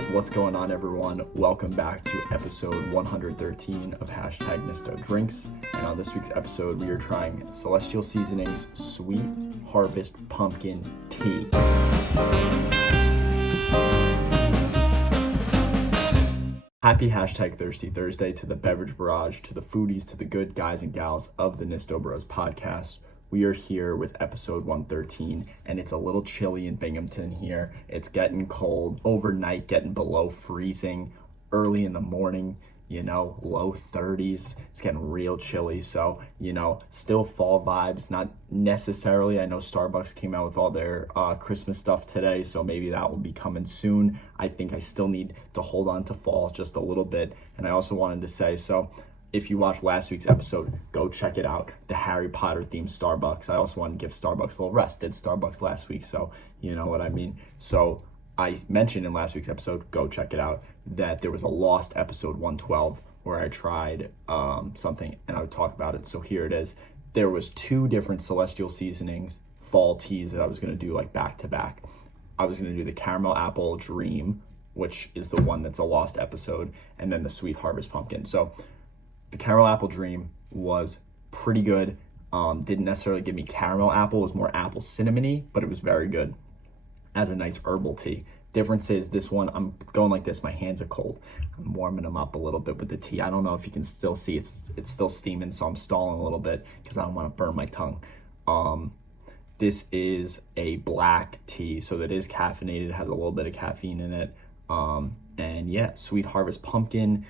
right, what's going on, everyone? Welcome back to episode 113 of Hashtag Nisto Drinks. And on this week's episode, we are trying Celestial Seasonings Sweet Harvest Pumpkin Tea. Happy hashtag Thirsty Thursday to the Beverage Barrage, to the foodies, to the good guys and gals of the Nisto Bros podcast. We are here with episode 113, and it's a little chilly in Binghamton here. It's getting cold, overnight getting below freezing, early in the morning, low 30s. It's getting real chilly, so, still fall vibes, not necessarily. I know Starbucks came out with all their Christmas stuff today, so maybe that will be coming soon. I think I still need to hold on to fall just a little bit, and I also wanted to say, if you watched last week's episode, go check it out. The Harry Potter themed Starbucks. I also want to give Starbucks a little rest. Did Starbucks last week, so you know what I mean. So I mentioned in last week's episode, go check it out, that there was a lost episode 112 where I tried something and I would talk about it. So here it is. There was 2 different Celestial Seasonings fall teas that I was going to do like back to back. I was going to do the Caramel Apple Dream, which is the one that's a lost episode, and then the Sweet Harvest Pumpkin. So the Caramel Apple Dream was pretty good. Didn't necessarily give me caramel apple. It was more apple cinnamony, but it was very good as a nice herbal tea. Difference is this one, I'm going like this. My hands are cold. I'm warming them up a little bit with the tea. I don't know if you can still see. It's still steaming, so I'm stalling a little bit because I don't want to burn my tongue. This is a black tea, so that is caffeinated. It has a little bit of caffeine in it. And yeah, Sweet Harvest Pumpkin.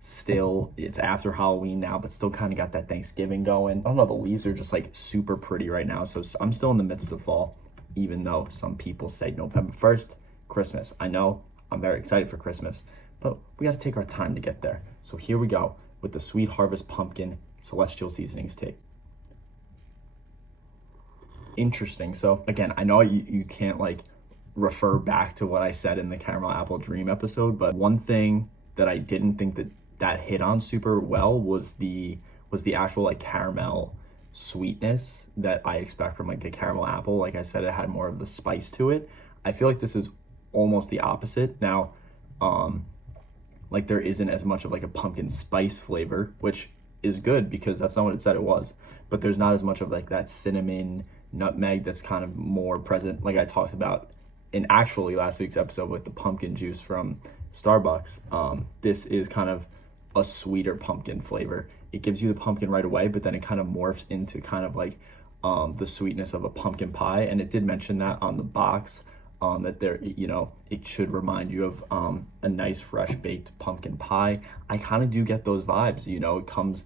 Still, it's after Halloween now, but still kind of got that Thanksgiving going. I don't know, the leaves are just like super pretty right now. So I'm still in the midst of fall, even though some people say November 1st, Christmas. I know I'm very excited for Christmas, but we got to take our time to get there. So here we go with the Sweet Harvest Pumpkin Celestial Seasonings tea. Interesting. So again, I know you can't like refer back to what I said in the Caramel Apple Dream episode, but one thing that I didn't think that hit on super well was the actual like caramel sweetness that I expect from like a caramel apple. Like I said, it had more of the spice to it. I feel like this is almost the opposite. Now, like there isn't as much of like a pumpkin spice flavor, which is good because that's not what it said it was. But there's not as much of like that cinnamon, nutmeg that's kind of more present, like I talked about in actually last week's episode with the pumpkin juice from Starbucks. This is kind of a sweeter pumpkin flavor. It gives you the pumpkin right away, but then it kind of morphs into kind of like the sweetness of a pumpkin pie. And it did mention that on the box, that there, it should remind you of a nice fresh baked pumpkin pie. I kind of do get those vibes. It comes,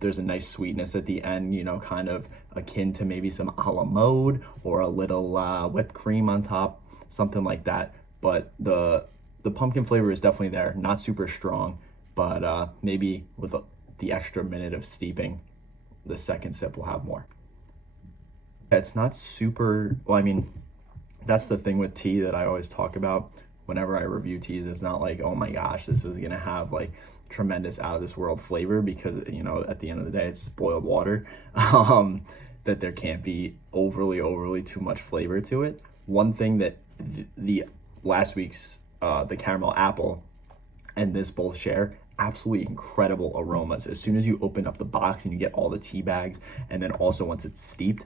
there's a nice sweetness at the end, kind of akin to maybe some a la mode or a little whipped cream on top, something like that. But the pumpkin flavor is definitely there, not super strong, but maybe with the extra minute of steeping, the second sip will have more. It's not super, well, I mean, that's the thing with tea that I always talk about whenever I review teas. It's not like, oh my gosh, this is gonna have like tremendous out of this world flavor, because at the end of the day, it's boiled water. That there can't be overly too much flavor to it. One thing that the last week's the caramel apple and this both share absolutely incredible aromas. As soon as you open up the box and you get all the tea bags, and then also once it's steeped,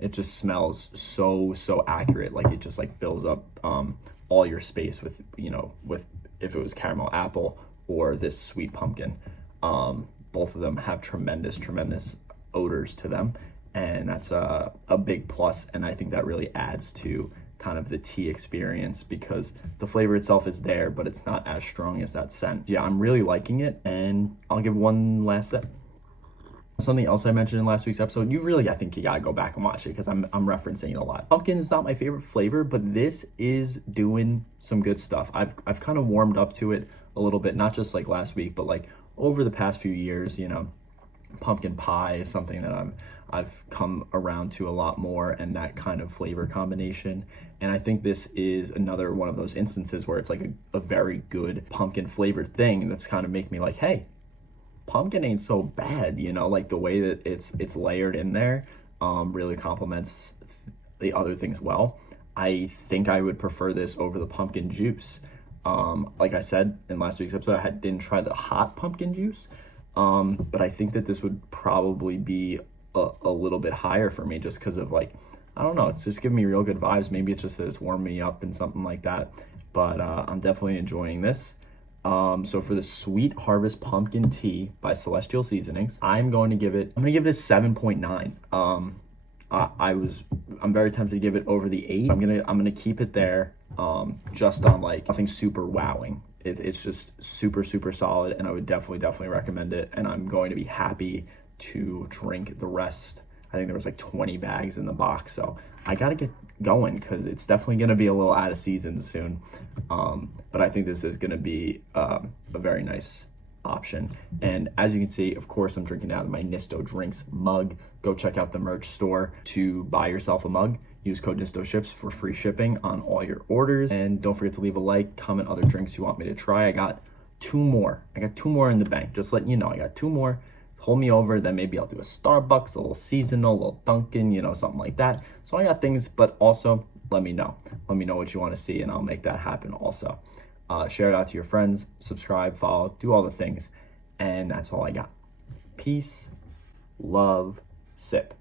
it just smells so accurate. Like it just like fills up all your space with if it was caramel apple or this sweet pumpkin. Both of them have tremendous odors to them, and that's a big plus. And I think that really adds to kind of the tea experience, because the flavor itself is there, but it's not as strong as that scent. Yeah, I'm really liking it, and I'll give one last sip. Something else I mentioned in last week's episode, I think you gotta go back and watch it because I'm referencing it a lot. Pumpkin is not my favorite flavor, but this is doing some good stuff. I've kind of warmed up to it a little bit, not just like last week, but like over the past few years. Pumpkin pie is something that I've come around to a lot more, and that kind of flavor combination. And I think this is another one of those instances where it's like a very good pumpkin flavored thing that's kind of make me like, hey, pumpkin ain't so bad, like the way that it's layered in there really complements the other things well. I think I would prefer this over the pumpkin juice. Like I said in last week's episode, didn't try the hot pumpkin juice, but I think that this would probably be a little bit higher for me just because of like, I don't know, it's just giving me real good vibes. Maybe it's just that it's warmed me up and something like that, but I'm definitely enjoying this. So for the Sweet Harvest Pumpkin Tea by Celestial Seasonings, I'm going to give it a 7.9. I'm very tempted to give it over the 8. I'm gonna keep it there, just on like nothing super wowing. It's just super solid, and I would definitely recommend it. And I'm going to be happy to drink the rest. I think there was like 20 bags in the box, so I gotta get going because it's definitely gonna be a little out of season soon. But I think this is gonna be a very nice option. And as you can see, of course, I'm drinking out of my Nisto Drinks mug. Go check out the merch store to buy yourself a mug. Use code NISTOSHIPS for free shipping on all your orders. And don't forget to leave a like, comment other drinks you want me to try. I got two more in the bank. Just letting you know, I got 2 more. Hold me over, then maybe I'll do a Starbucks, a little seasonal, a little Dunkin', you know, something like that. So I got things, but also let me know what you want to see, and I'll make that happen also. Share it out to your friends, subscribe, follow, do all the things. And that's all I got. Peace, love, sip.